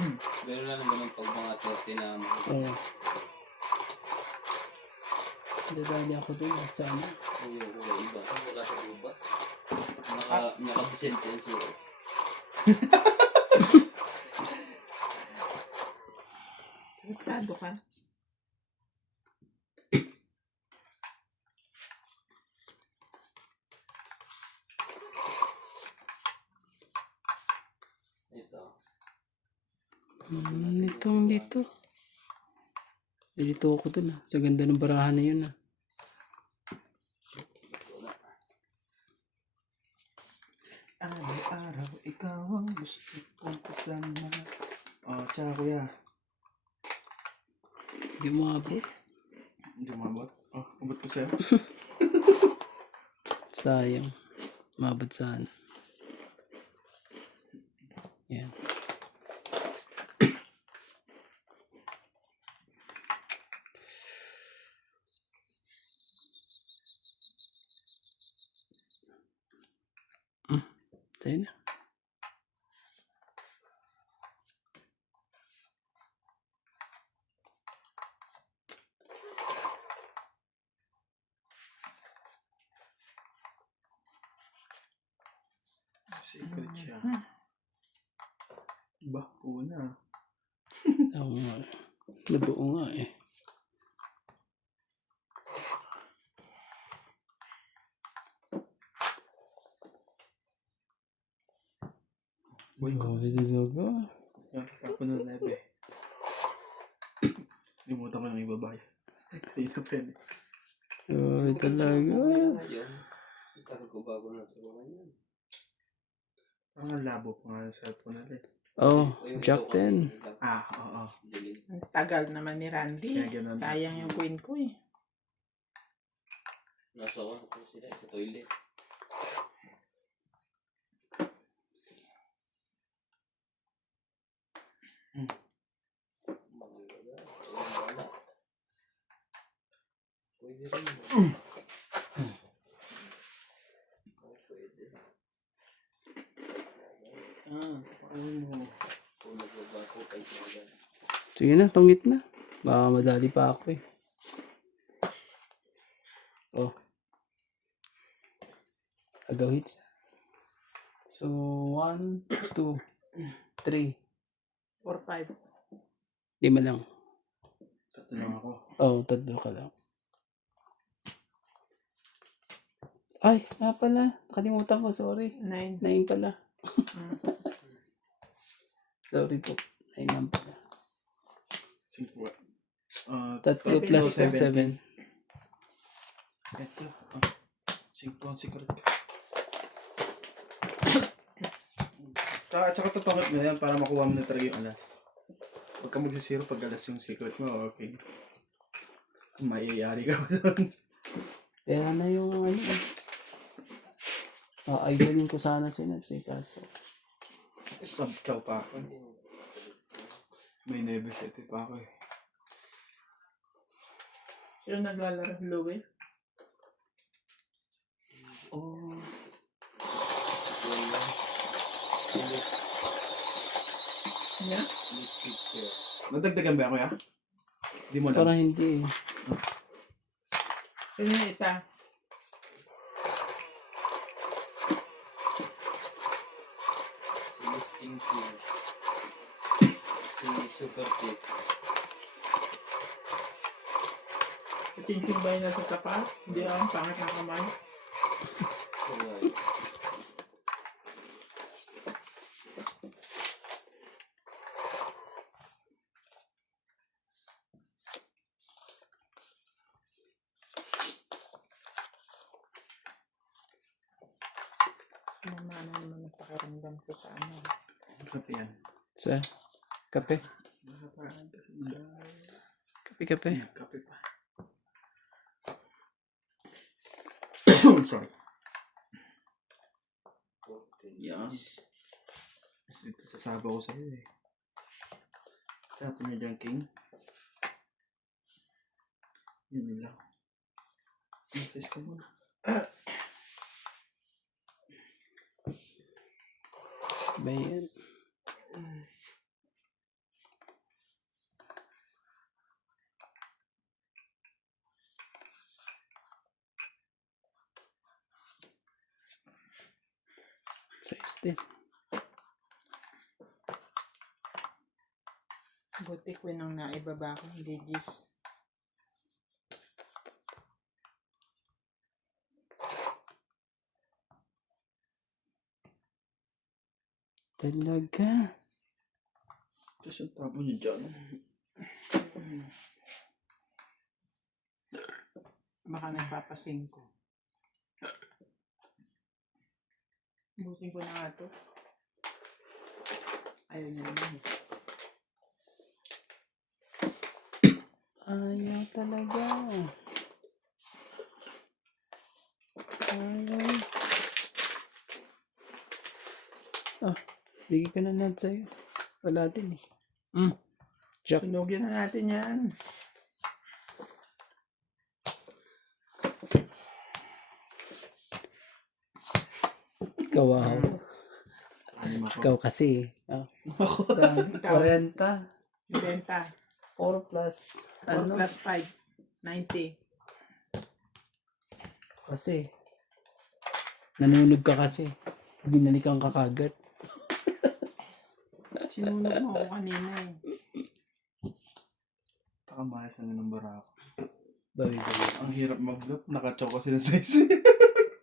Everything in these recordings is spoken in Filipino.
Gano'n lang naman pag mga 30 na Oo. Dadali ako doon at sa ano. wala iba. Wala sa iba. Naka-sentence yun. Nagtado ka. Ito. Itong dito. Dito ako doon ah. Sa ganda ng barahan na yun ah. Araw-araw ikaw ang gusto kong kasama. Oh, tsaka kuya. Hindi umabot. Hindi umabot. Oh, umabot ko sa'yo. Sayang. Umabot saan. Yan. Tayo na. Secret siya. Iba, una. Oo nga. Nabuo nga eh. Boy ko. Grabe talaga. Tapos na live eh. Limutan ko yung ibabay. Dito pwede. Grabe talaga. Yun. Tagal ko bago na tulungan yun. Parang labo pa nga sa cellphone natin. Oh, Jack 10. Ah, oo. Dilim. Ang tagal naman ni Randy. Kaya ganun. Sayang yung queen ko eh. Nasa ako na sila sa toilet. Wala. Pwede rin. Pwede. Ano? Kung nagbabako kayo talaga. Sige na, tungit na. Baka madali pa ako eh. Oh. Agaw hits. So, 1, 2, 3. 4, 5. 5 lang. Tatlo lang ako. Oh, 3 ka lang. Ay, nga pala. Nakalimutan ko, sorry. 9. 9 pala. Sorry po. 9 lang pala. 5. 3 plus 7. Ito. 5 ang secret. Tsaka tutungit mo yan para makuha mo na talaga yung alas. Huwag ka magsisiro pag alas yung secret mo, okay. Mayayari ka ba doon? Kaya na yung ano eh. Idolin ko sana si Nats eh, kaso. Subchow pa ako. May nervous pa ako eh. Sino naglalaro? Louie? Oh. Yeah? Nadagdagan ba ako ya? Di mo lang. Parang hindi eh. Sino yung isa? Si Listing King. Si Super Pit. Itinting ba yun nasa tapat? Hindi ako ang pangit ng kamay. Wala. Namana naman ang pakiramdam ko sa ano. Kape yan. Sa kape. Kape. Kape pa. Sorry. Yan. Mas dito sasaba ko sa'yo eh. Tapos nyo dyan, King. Yun nila. Notice ka muna. Ba yan? din. Buti ko nang naibaba ko, hindi gis. Talaga. Tapos yung tapon niyo dyan. Baka nagpapasing ko. Busin ko na nga to. Ayaw niya naman. Ayaw talaga. Ayaw. Ah, bigay ka na nat sa'yo. Wala din eh. Jack. Sunugin na natin yan. Kawaw. Anim ako. Ikaw kasi. Ah. 40. Benta. 4 plus. 4 Ano? plus 5. 90. Kasi. Nanunog ka kasi. Binalikan ka kagad. Sinunog mo ako kanina eh. Takamayas na ng barako. Bawi. Ang hirap mag-loop. Nakachow kasi ng size.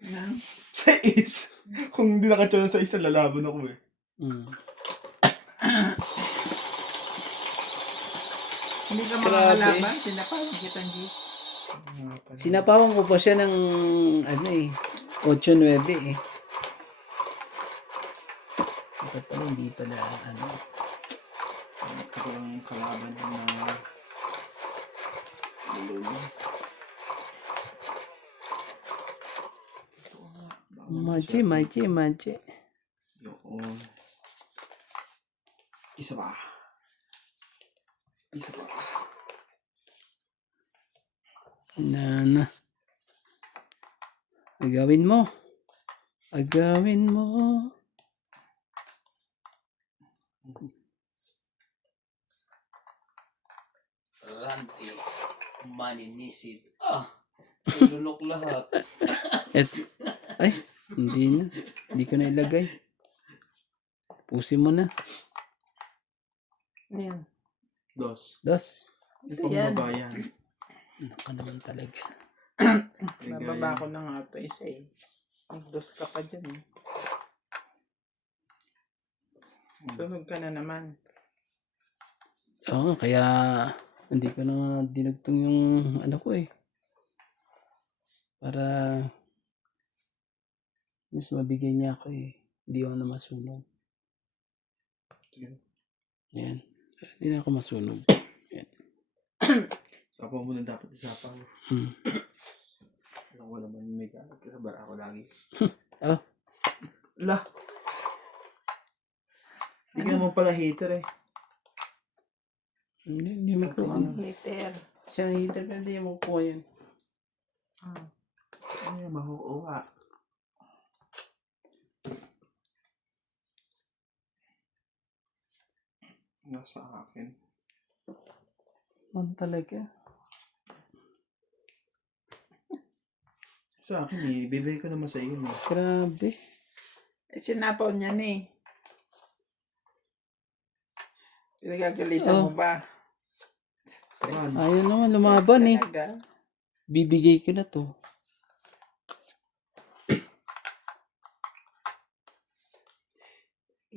Na? Size! Kung hindi nakachow ng size, lalaban ako eh. Hindi ka Grabe. makakalaban. Sinapawan kitang gis. Sinapawan ko pa siya ng ano eh. 8-9 eh. Ito pala hindi pala ano. Ito ang kalaban ng mga lulu. Machi. Yun. Isa pa. Na. Agawin mo. Ranti. Maninisid. Nilunok lahat. Ay, hindi na. Hindi ko na ilagay. Pusin mo na. Ano yan? Dos. Ito Ito yan. baba yan. Naka naman talaga. Nababa ko na nga ito isa eh. Mag-dos ka pa dyan eh. Sunog ka na naman. Oo, kaya hindi ko na dinugtong yung ano ko eh. Para mas mabigay niya ako eh. Hindi ako na masunog. Yan. Hindi na ako masunog. Sapaw mo na dapat isapaw. Alam ko naman may galit ka sa barako lagi. Ah. Lah! Hindi ka naman pala hater eh. Hindi mo ko ano. Liter. Siya ang hitter pero hindi mo ko yan. Ano yung mahuuwa? Nasa akin. Ano talaga? Sa akin eh, bibigay ko naman sa iyo eh. Grabe. Eh, sinapaw niya eh. Pinagagalitan mo ba? Ayaw naman lumaban eh. Talaga? Bibigay ko na to.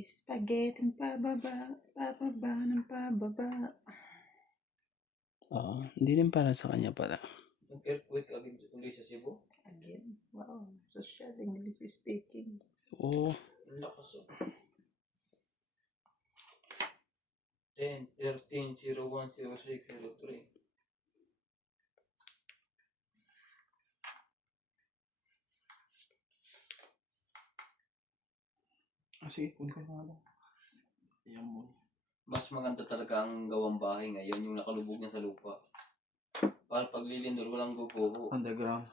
Spaghetti pababa ng pababa. Oo, hindi rin para sa kanya pala. Nag-earthquake agad ulit sa Cebu. Again, wow, social English speaking. Oo. Ang lakas oh. 10, 13, 01, 06, 03. Sige, kunin ko na lang. Ayan mo. Mas maganda talaga ang gawang bahay ngayon, yung nakalubog niya sa lupa. Para paglilindol, walang guguho. Underground.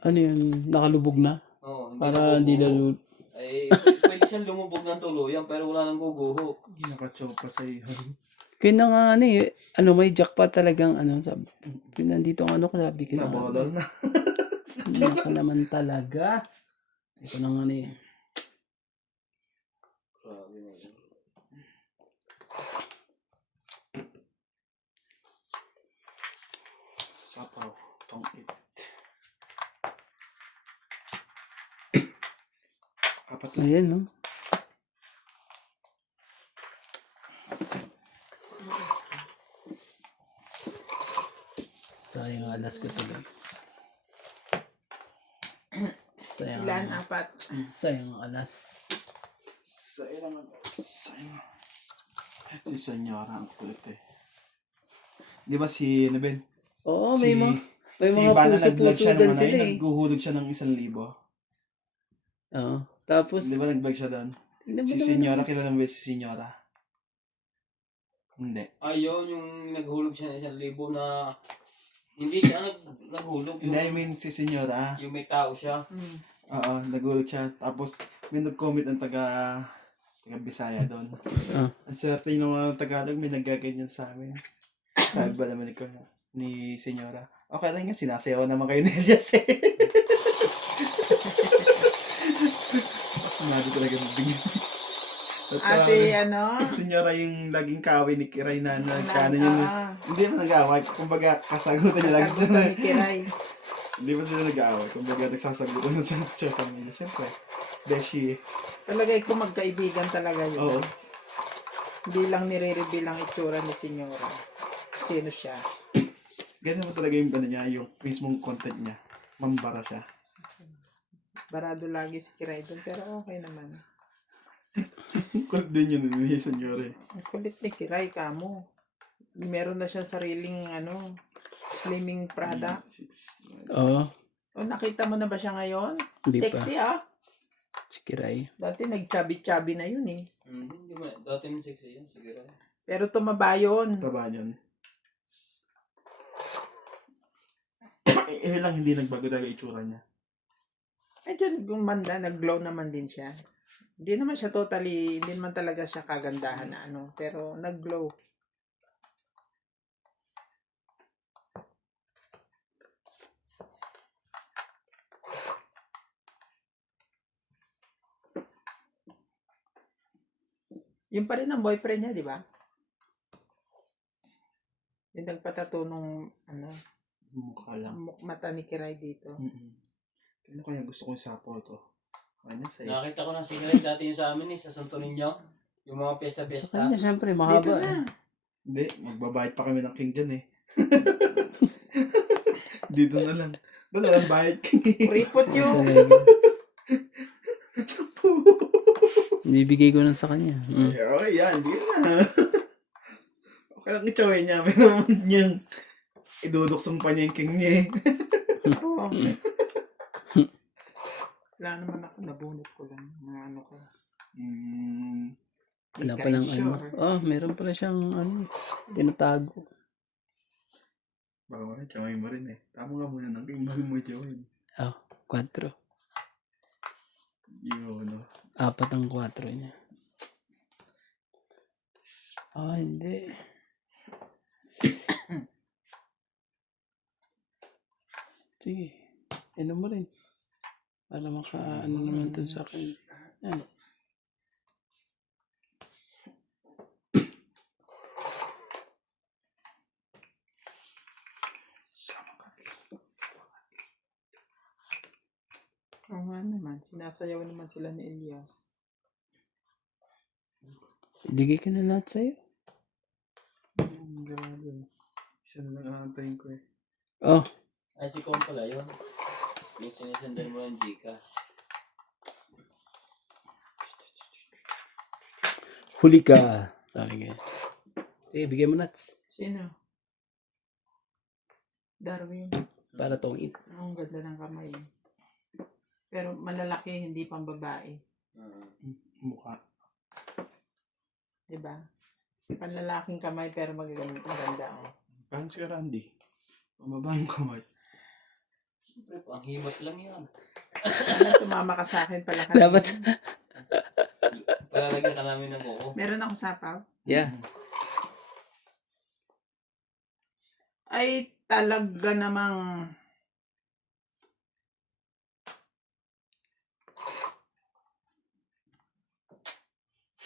Ano yun? Nakalubog na? Oo, hindi Para hindi naguguho. lalo... Ay, pwede siyang lumubog ng tuluyan, pero wala nang guguho. Hindi nakachow pa sa iyo. Kaya na nga ano eh. Ano, may jackpot talagang ano. Sabi, nandito ang ano ko sabi ko. Nabodol na. Naka naman talaga. Ito na nga eh. Grabe na yun. Sapaw. Tong-it. Apat na. Ayan, no? Sayang alas ko tuloy. Ilan? Apat. Sayang alas. Sayang. Si Senyora ang kulit eh. Di ba si Nabel? Oo, si, may si mga Ivana nag-vlog puso-puso siya din naman sila eh. naghuhulog siya ng 1,000. Oo. Tapos, Di ba nag-vlog siya doon? tingnan mo Si naman Senyora, naman. kilala mo ba si Senyora? Hindi. Ayun, yung naghulog siya ng 1,000 na hindi siya naghulog. Hindi, I mean si Senyora. Yung may tao siya. Oo, naghulog siya. Tapos may nag-comment ng taga Bisaya doon. Ah. Ang swerte yung mga Tagalog, may naggaganyan sa amin. Sabi ba naman ni Senyora? Okay lang yan, sinasayaw naman kayo ni Elias eh. Sumado talaga magbigyan. Ate, ano? Si Senyora yung laging kaaway ni Kiray na nagkano yun. Hindi mo nag-aaway. Kumbaga, kasagutan niya lang siya. Kasagutan ni Kiray. Hindi pa sila nag-aaway. Kumbaga, nagsasagutan sa social media. Siyempre, Beshi. Talaga kung magkaibigan talaga yun. Oo. Hindi lang nire-reveal ang itsura ni Senyora. Sino siya? Ganyan mo talaga yung ano niya, yung mismong content niya. Mambara siya. Barado lagi si Kiray doon, pero okay naman. Kulit din yun ni Senyora eh. Ang kulit ni Kiray, kamo. Meron na siya sariling, slimming product. Oo. O, nakita mo na ba siya ngayon? Hindi pa. Sexy, ah. Si Kiray. Dati nag-chubby-chubby na yun, eh. Hindi mo, dati nang sexy yun, siguro. Pero tumaba yun. Taba yun. Lang hindi nagbago talaga itsura niya. Medyo gumanda, nag-glow naman din siya. Hindi naman siya totally, hindi naman talaga siya kagandahan na pero nag-glow. Yung pa rin ang boyfriend niya, di ba? Yung nagpatato nung, Mukha lang. mata ni Kiray dito. Ano kaya gusto ko yung sapo ito? Ano sa'yo? Nakita ko na si Gray dati yung sa amin sa Santo Niño. Yung mga Sa piyesta-piyesta. kanya, syempre, Dito mahaba eh. na. Hindi, magbabayad pa kami ng king dyan eh. Dito na lang. Doon na lang bayad king. Kuripot yung. Sapo. Bibigay ko lang sa kanya. Okay, yan. Hindi na. Okay lang itsawin niya. Pero niyang iduduksong pa niya yung king niya eh. Oo. Wala naman ako, nabunot ko lang. Mga ko. Wala Di pa lang sure. meron pala siyang tinatago. Baka mga tsawin mo rin eh. Tama nga muna ng king. Mahal mo tsawin. 4. Yun, no? 4 ang 4 niya. Hindi. Sige. Ano mo rin. Para naman to sa akin. Yan. Oo nga naman. Sinasayaw naman sila ni Elias. Ibigay ko na lahat sa'yo. Grabe. Isa na lang aantayin ko eh. Ay, si Kong pala yun. Yung sinisendan mo ng Gcash. Huli ka. Sabi ko. Bigay mo nuts. Sino? Darwin. Para tongit. Ang ganda ng kamay. Pero malalaki, hindi pang babae. Mukha. Diba? Panlalaking kamay pero maganda. Paano si Randy? Mababa yung kamay. Siyempre, ang himas lang yan. Sana tumama ka sa akin pala. Dapat. Palalagyan ka namin ng kuko. Meron ako sapaw. Yeah. Ay, talaga namang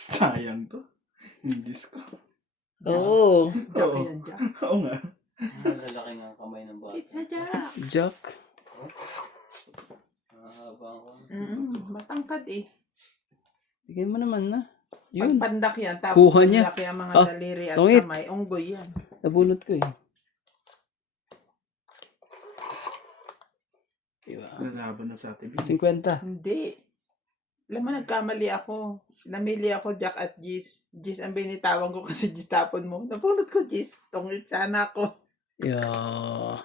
Sayang to. English ko. Oo. Jack Oo. yan, Jack. Oo nga. Malalaki nga ang kamay ng bata. It's a Jack. Jack. Mahaba ko. Matangkad eh. Bigyan mo naman na. Pag Yun. pandak yan, tapos Kuha niya. malaki ang mga Ah, daliri at tungit. kamay, unggoy yan. Nabunot ko eh. Diba? Nalaban na sa atin. 50. Hindi. Alam mo, nagkamali ako. Namili ako Jack at Gis. Gis ang binitawan ko kasi Gis tapon mo. Napulot ko Gis. Tungit sana ako. Yeah.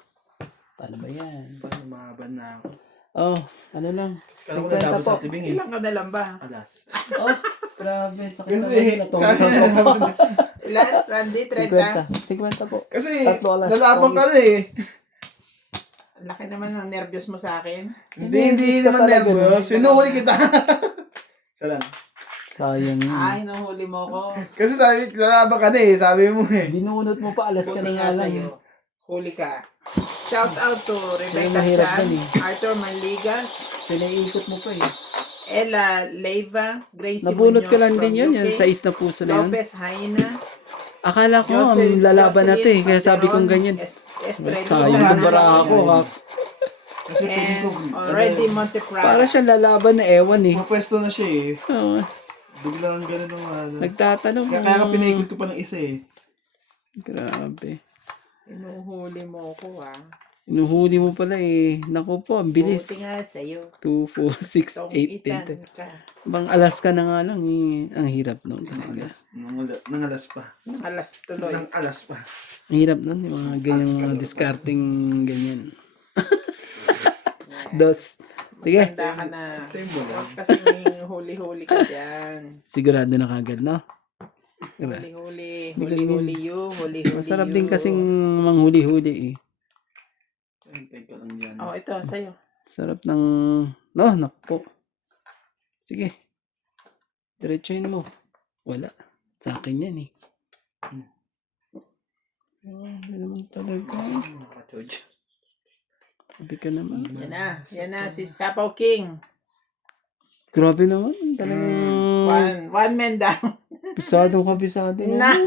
Paano ba yan? Paano mahaban na ako? Oh, ano lang. Kala ko 50 nalaban po. sa tibing eh. Ilang ka na lang ba? Alas. Oh, grabe. Sakit na Kasi, ba natulog ako. Ilan? Randy? 30? 50. 50 po. kasi Tatlo alas. nalaban ka na eh. Ang laki naman ng nervyos mo sa akin. Hindi English ka naman talaga, no? nervous. Sinuhuli kita. Isa lang. Sayang yun. Ay, nahuli mo ko. Kasi sabi, nalaban ka na eh. Sabi mo eh. Binunot mo pa. Alas ka Buti na nga nga lang. sa'yo. Huli ka. Shout out to Rebecca mahirap Chan, dyan Arthur Manligas, Pinaiikot mo pa eh. Ella Leiva, Gracie Nabunot ko Munoz lang from din yun. UK, Yan, size na puso na yun. Lopez Haina, Akala ko Jocelyn- ang lalaban na to eh. Jocelyn Kaya sabi kong Calderon, ganyan. Estrella, Sayang yung baraha ko ha. Kasi pwede ko. and already Monteprada. Para siya lalaban na ewan eh. Mapwesto na siya eh. Oo. Biglang ganun ang ano. Nagtatanong Kaya ka pinaikot ko pa ng isa eh. Grabe. Inuhuli mo ko Inuhuli mo pala eh. Naku po, ang bilis. Buti nga sa'yo. 2, 4, 6, Itong 8, itan 10. ka. Bang alas ka na nga lang eh. Ang hirap nun talaga. Nangalas pa. Alas tuloy. Nangalas pa. Ang hirap nun. Yung mga ganyan mga discarding ganyan. Dos. Sige. Tanda ka na. Time mo lang. Huwag kasing huli-huli ka dyan. Sigurado na kagad, no? Gra- Huli-huli. Hindi ka Huli-huli you. Huli-huli Masarap you. din kasing manghuli-huli eh. Hintay ka lang dyan. Oh, ito, sa'yo. Sarap ng... No, naku po. Sige. Diretsuhin mo. Wala. Sa akin yan eh. Grabe naman talaga. Nakachoj. Sabi ka naman. Yan na. Yan na, si Sapaw King. Grabe naman. Talagang... One man down. Bisadong kabisado Na. na.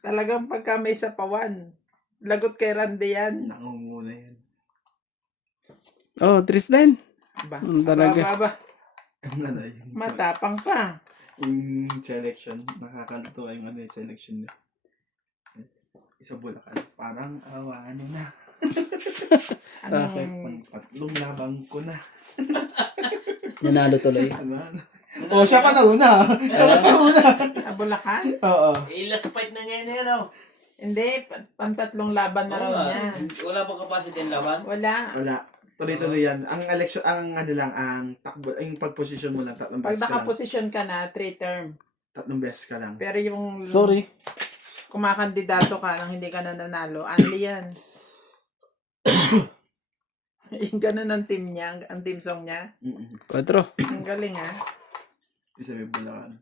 Talagang pagka may sapawan. Lagot kay Randy yan. Nangunguna yan. Oh, Tristan. Ba, Talaga. ba. Ano yung... Matapang pa. Yung selection. Nakakalito yung ano yung selection niya. Isa Bulacan. Parang ano na. Anong... Tatlong labang ko na. Nanalo tuloy. Ano? Oh, siya pa na una. Siya pa na una. Bulacan? Oo. Last fight na niya yun oh. Hindi, pantatlong laban na raw niya. Wala pang capacity yung laban? Wala. Wala. Tuloy-tuloy yan. Ang election, ang ano lang, ang takbo, yung pag-position mo lang, tatlong Pag beses ka lang. nakaposisyon ka na, 3 term. Tatlong beses ka lang. Pero yung Sorry. kumakandidato ka nang hindi ka na nanalo, unli yan. Yung ganun ang team niya, ang team song niya. 4. Ang galing Isa may Bulacan.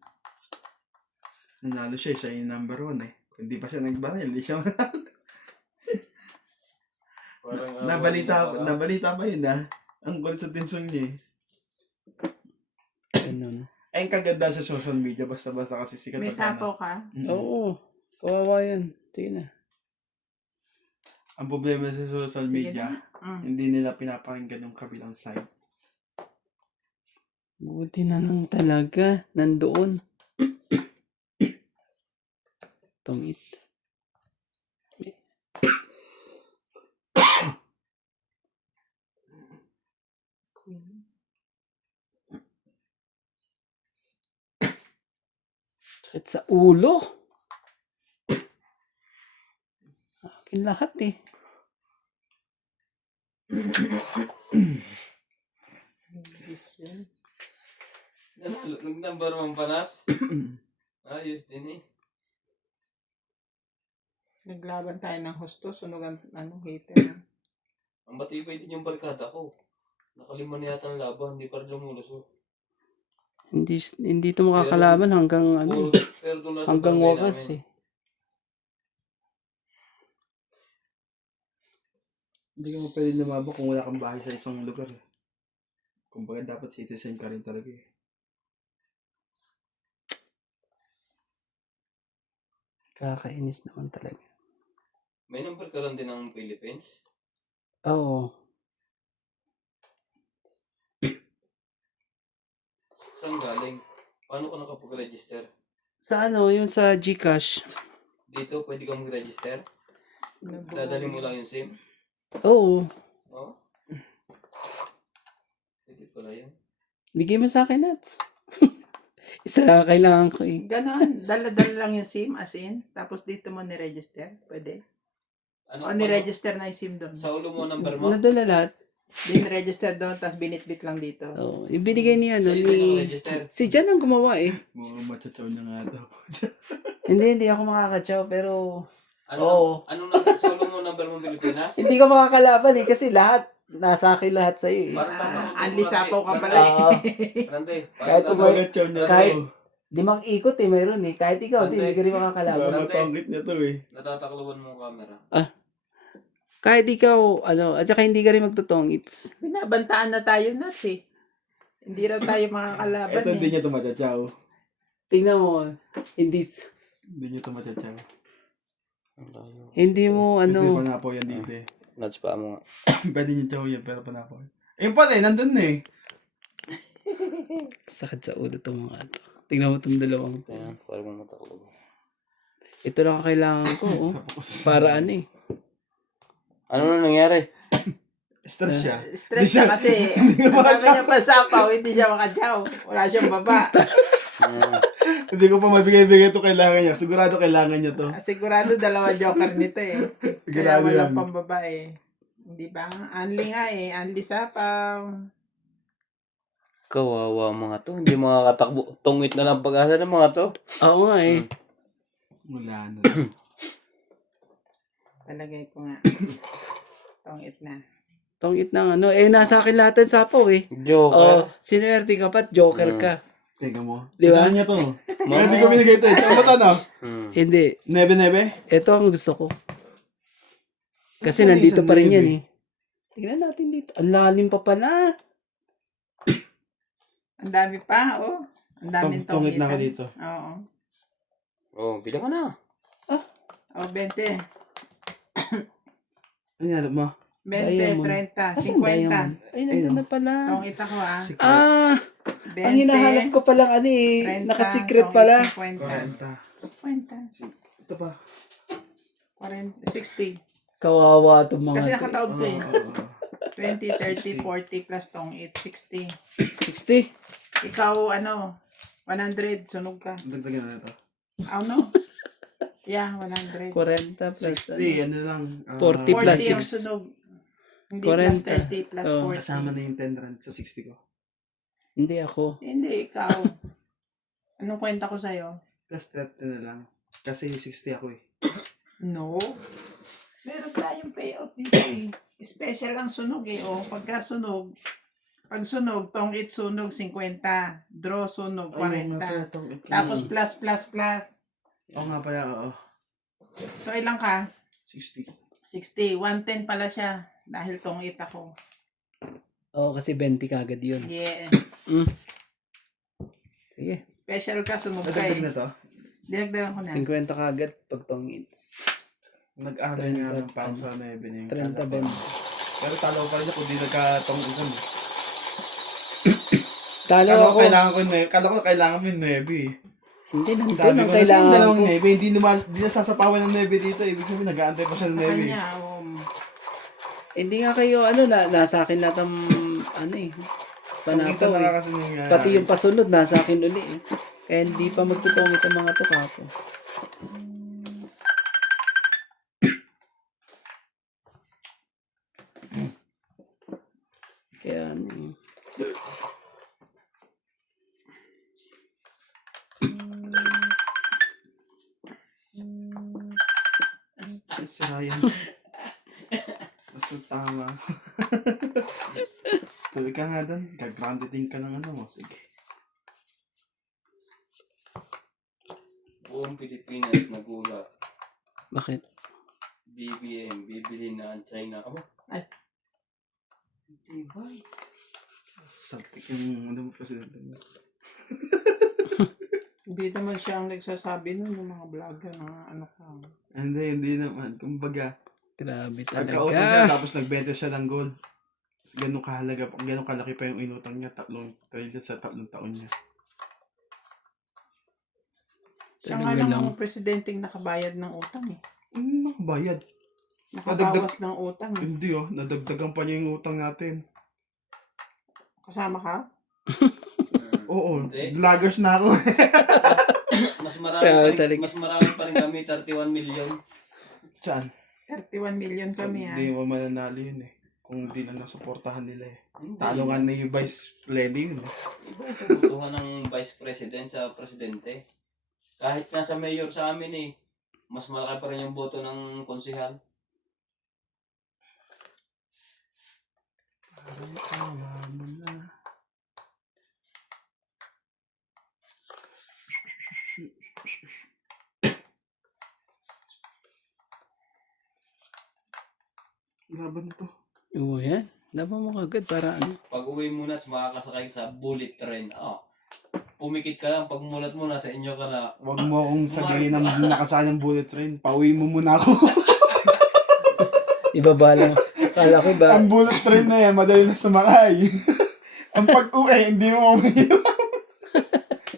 Nanalo siya yung number 1 eh. Hindi pa siya nagbaril, hindi siya manalo. Nabalita pa yun ah. Ang kulit sa tensyon niya eh. Ganun. Ay, ang kaganda sa social media, basta-basta kasi sikat. May pagka sapaw ka? Oo. Kawawa yan. Sige na. Ang problema sa social media, hindi nila pinapakinggan yung kabilang side. Buti na lang talaga. Nandoon. Tungit. Sakit sa ulo. Akin lahat eh. Nag-number 1 panas? Ayos din eh. Naglaban tayo ng husto, sunugan, hater. Ang matibay din yung barkada ko. Nakalima na yata ang laban, hindi pa rin lumulusot. Hindi ito makakalaban hanggang ano. Pero doon nasa Hanggang barangay wakas namin. eh. Hindi ka pwede lumabak kung wala kang bahay sa isang lugar eh. Kumbaga dapat citizen ka rin talaga eh. Kakainis naman talaga. May number ka lang din ng Philippines? Oo. Saan galing? Paano ka nakapag-register? Sa ano, yung sa GCash. Dito, pwede ka mag-register? Dadali mo lang yung SIM? Oo. Oo. Pwede pala yun. Bigay mo sa akin, Nats. Isa lang ang kailangan ko eh. Ganon, dala-dala lang yung SIM as in, tapos dito mo ni-register, pwede. Ano, O ni-register na yung SIM doon. sa ulo mo number mo? Nadala lahat. Din-register doon, tapos binitbit lang dito. Oo. Yung binigay niya, Sa ano, ito ni... register. Si Jan ang gumawa eh. Mukhang machachaw na nga daw. Hindi ako makakatsaw, pero... Ano, Oo. sa ulo mo number mo Pilipinas? Hindi ka makakalaban eh, kasi lahat, nasa akin lahat sa'yo eh. Parang tama. Anli sapaw ka pala eh. Oo. Rande, Kahit parang umay- Machachaw niya kahit- to. Di mang-ikot eh, mayroon eh. Kahit ikaw, Ante. hindi ka rin makakalaban. Mamatangkit niya to eh. natatakluban mo ang camera. Kahit ikaw, ano, at saka hindi ka rin magtutongits. Binabantaan na tayo, Nats eh. Hindi raw tayo makakalaban Ito hindi eh. niya to machachaw. Tingnan mo, hindi, Hindi niya to machachaw. hindi mo, Kasi ano, panapaw yan dito eh. Nuts pa mo nga. Pwede niya chow yan pero panapaw. Ayun pala eh, nandun na eh. sakit sa ulo itong mga ito. Tingnan mo itong dalawang ito. Ayan, parang mo matakluban. Ito lang ang kailangan ko, oh. Sapo ko sa- Para ano eh. Ano na nangyari? Stress siya. Stress siya kasi. Ang dami niya pa sapaw, hindi siya makadyaw. Wala siyang baba. Hindi ko pa mabigay-bigay to kailangan niya. Sigurado kailangan niya to. Sigurado dalawa joker nito eh. Kaya Sigurado walang yan. pambaba eh. Hindi ba? Anli nga eh. Anli sapaw. Kawawa mga to. Hindi makakatakbo. Tungit na lang pag-asa ng mga to. Oo nga eh. Wala na. Palagay ko nga. Tongit na. Tongit ng ano. Eh, nasa akin lahat ang sapaw eh. Joker. Oh, sinuwerte ka pa't joker ka. Teka mo. Di ba? Kailangan niya to. Kaya hindi ko binigay to eh. Ano to no? Hindi. Nebe-nebe? Ito ang gusto ko. Kasi Ano nandito isang pa rin yan navy? eh. Tingnan natin dito. Ang lalim pa pala. Ang dami pa, oh. Ang daming Tungit na ako tongitan. dito. Oo. Oh, bilang ka na. Oh, 20. Ano yan mo? 20, Diamond. 30, Asan diamond? 50. Ay, nandun na pala. Tongit ako ah. Ah, 20, ang hinahanap ko palang ano eh. 30, Nakasecret tongit, pala. 50. 50. Ito pa. 40, 60. Kawawa itong mga Kasi to. nakataob to eh. Oo. 20, 30, 40 plus tongit, 60. 60. Ikaw, ano, 100, sunog ka. Dagdagan na ito. Ano? Yeah, 100. 40 plus 60, ano lang. 40 40 plus yung 6. sunog. Hindi 40. plus 30 plus Oh. 40. Kasama na yung 10 rand sa 60 ko. Hindi ako. Hindi, ikaw. Anong kwenta ko sa'yo? Plus 30 na lang. Kasi 60 ako eh. No. Meron tayong payout dito eh. Special ang sunog eh. O, pagka sunog, pag sunog, tongit sunog 50, draw sunog 40. Tapos plus, plus, plus. Oo nga pala, oo. So, ilang ka? 60. 60. 110 pala siya. Dahil tongit ako. Oo, kasi 20 kagad yun. Yeah. Sige. Special ka, sunog ka Nadagdag eh. na to. Dinagdagan ko na. 50 kagad pag tongits. Nag-aral nga ng pang sa 9 na yung 30 kala ko. ben. Pero talo pa rin ako, di nagkatong ito. Talo Kala ko ako. kailangan ko yung 9. Kala ko kailangan mo yung 9 eh. Hindi, nandun Sabi ang ko na sa kailangan dalawang ko. 9, hindi nasasapawan ng 9 dito. Ibig sabihin, nag-aantay pa siya ng Sa 9. kanya, Hindi nga kayo, ano, nasa akin lahat ang, ano eh. Panato Panato na eh. kasi nangyari. Pati yung pasunod, nasa akin uli eh. Kaya hindi pa magtutongit ang mga to kapo. Kaya ano eh. Si Ryan. Basta tama. Tuloy ka nga doon. Gag-groundedin ka ng ano mo. Sige. Buong Pilipinas nagulat. Bakit? BBM, bibili na ang China. Aba, Saktik yung ano mo presidente mo. Hindi naman siya ang nagsasabi nun ng mga vlogger na ano ka. Hindi naman. Kumbaga, Grabe nagkautang siya talaga. tapos nagbenta siya ng gold. Ganun kahalaga, ganun kalaki pa yung inutang niya, 3 trillion sa 3 taon niya. Siya nga Talaga lang lang. ang presidenteng nakabayad ng utang eh. Nakabayad. Nakabawas ng utang eh. Hindi nadagdagan pa niya yung utang natin. Kasama ka? Oo, Hindi. vloggers na ako. Mas marami pa rin kami, 31 million. Saan? 31 million kami ha. Hindi mo mananalo yun eh. Kung hindi na nasuportahan nila eh. Hindi. Talo nga na yung vice lady yun eh. Iba yung sabutuhan ng vice president sa presidente. Kahit nasa mayor sa amin eh, mas malaki pa rin yung boto ng konsehal. Laban ito. Oo, yan. Laban mo kagad para ano. Pag uwi mo na, makakasakay sa bullet train. Pumikit ka lang, pag mulat mo na, sa inyo ka na. Huwag mo akong sabihin na nakasalang bullet train. Pauwi mo muna ako. Ibaba lang. Kala ko ba? Ang bullet train na yan, madali na sumakay. Ang pag-uwi, hindi mo mahirap.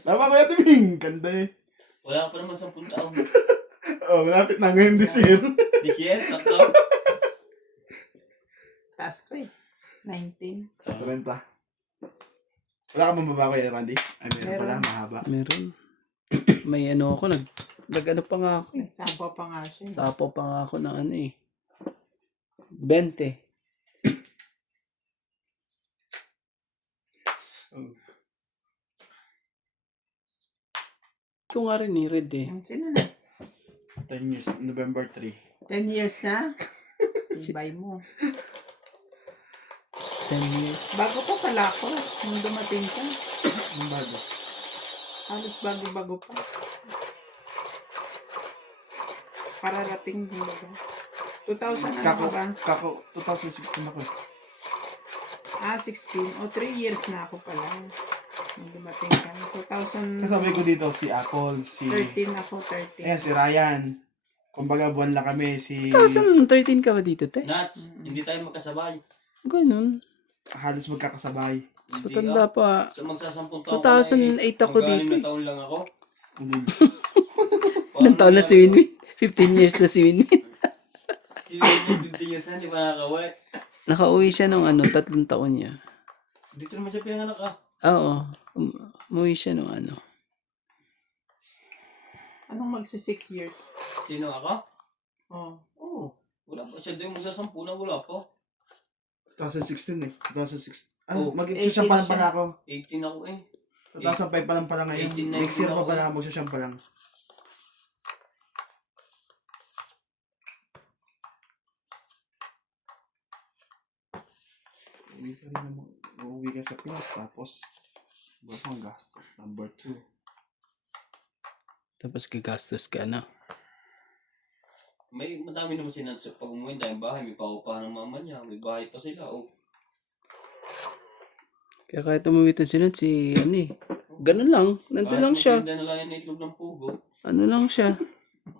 Tama kaya Tibing? Ganda eh. Wala pa naman 10 taon. Malapit na ngayon this year. This year, sakto. Task ko eh. 19. 30. Wala ka mababa ko yan, Randy? Ay, meron pala, mahaba. Meron. May ano ako, nag-ano pa nga ako. Nagsampo pa nga siya. eh. Sapo pa nga ako ng ano eh. 20. Ito nga rin eh, red eh. Sino na? 10 years, November 3. 10 years na? Ibay mo. 10 years. Bago pa pala ako. Nung dumating ka. Ang bago. Halos bago-bago pa. Pararating din ba? 2000 ano ka ba? Kako, 2016 ako. 16. O 3 years na ako pala. Nung dumating ka. 2013 Kasabay ko dito si Apple, si... ako, 13. Ayan, si Ryan. Kumbaga buwan lang kami, si... 2013 ka ba dito, te? Nats, hindi tayo magkasabay. Ganun. Halos magkakasabay. Mas Hindi matanda ka. pa. So magsasampung taon ka na 2008 ako dito Magkaanim eh. na taon lang ako. Ilang taon na si Winwin? 15 years na si Winwin. Si Winnie, 50 years na, di ba nakakaway? Nakauwi siya nung 3 taon niya. Dito naman siya pinanganak Oo. Umuwi siya nung Anong magsi 6 years? Sino ako? Oh. Oo. Wala pa siya doon magsasampu na wala pa. 2016 eh. 2016. Oh, Mag-exam pa lang pala ako. 18 ako eh. 2005 pa lang pala ngayon. 18, Next year 19 pa ako pala ako mag-exam pa lang. Uuwi ka sa Pinas, tapos ba't ang gastos? Number 2. Tapos gagastos ka na. May madami naman sinansa pag umuwi tayong bahay. May paupahan ng mama niya. May bahay pa sila. Oh. Kaya kahit umuwitan sila si ganun lang. Nandun lang siya. Kahit na lang yan itlog ng pugo. Ano lang siya.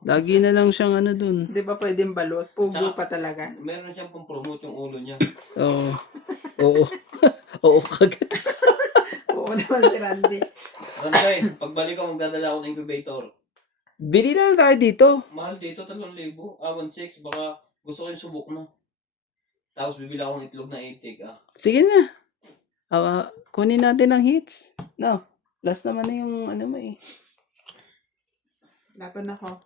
Lagi na lang siyang dun. Di ba pwedeng balot? Pugo Tsaka- pa talaga. Meron siyang pang-promote yung ulo niya. Oo. Oo. Oo kagad. Oo naman si Randy. Randay, pagbalik ko magdadala ako ng incubator. Bili na tayo dito. Mahal dito, 3,000. 1,600. Baka gusto ko yung subok na. Tapos bibili ako ng itlog na 80. Sige na. Kunin natin ang hits. No. Last naman na yung mo eh. Laban ako.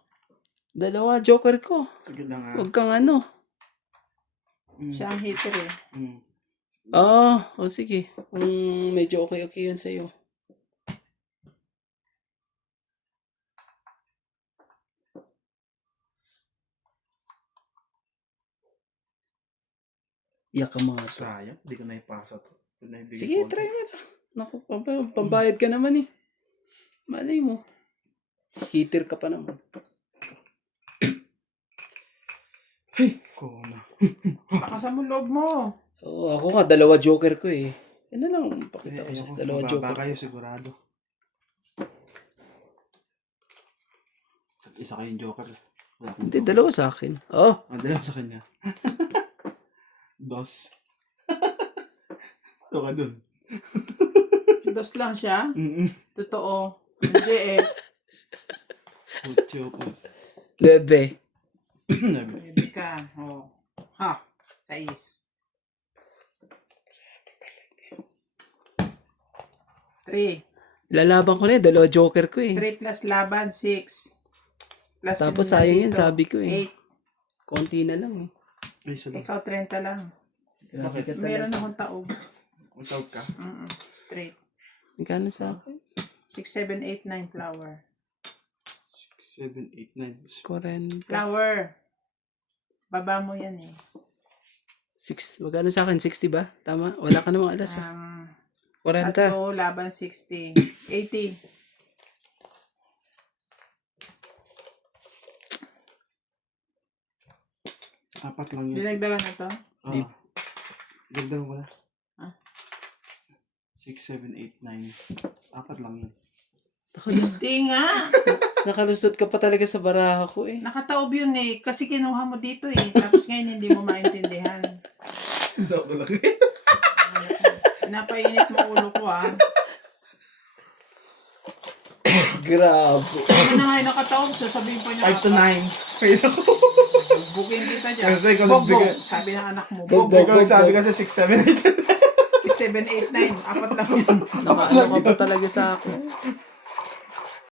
2 joker ko. Sige lang ha. Huwag kang Siya ang hater eh. sige. Kung medyo okay yun sa'yo. Iyak ka mga to. Sayang, hindi ko na ipasa to. Sige, try mo na. Naku, pambayad ka naman eh. Malay mo. Hitter ka pa naman. Ko na. Baka sa loob mo. Oo, ako nga, 2 joker ko eh. Yan na lang, pakita ko Ayoko, sa'yo. 2 mababa joker. kayo sigurado. isa kayong joker. Wala akong Hindi, joker. dalawa sa akin. Oh, Ang dalawa sa kanya. Dos. Ano ka dun? Dos lang siya? Mm-mm. Totoo. Hindi eh. Ocho po. 9. Maybe ka. Oh. Ha. 6. 3. Lalaban ko na eh. Dalawa joker ko eh. 3 plus laban, 6. Plus Tapos yung sayang yan, nandito, sabi ko eh. 8. Konti na lang eh. Ay, isa lang. Ikaw 30 lang. Grabe ka Meron talaga. akong taog. Ang tawag ka? Straight. Magkano sa akin? 6, 7, 8, 9 flower. 7, 8, 9. 40. Flower. Baba mo yan eh. 6. Magkano sa akin? 60 ba? Tama? Wala ka namang alas ah. 40. Tatlo, laban 60. 80. Apat lang yun. Dinagdagan na to? Di. Dagdag mo na. Ah? 6, 7, 8, 9. Apat lang yun. Hindi nga. Nakalusot ka pa talaga sa baraha ko eh. Nakataob yun eh. Kasi kinuha mo dito eh. Tapos ngayon hindi mo maintindihan. Hindi ako lang. Napainit mo ulo ko ah. Grabe. Ano na nga yung nakataob? Sasabihin pa niya. 5 to 9. Kaya ako. Bukin kita dyan. Kasi ikaw Bobo. nagbigay. Sabi ng anak mo. Bobo. Bobo. Ikaw nagsabi kasi 6, 7, 8. 6, 7, 8, 9. Apat lang yun. Nakaano ka pa talaga sa akin.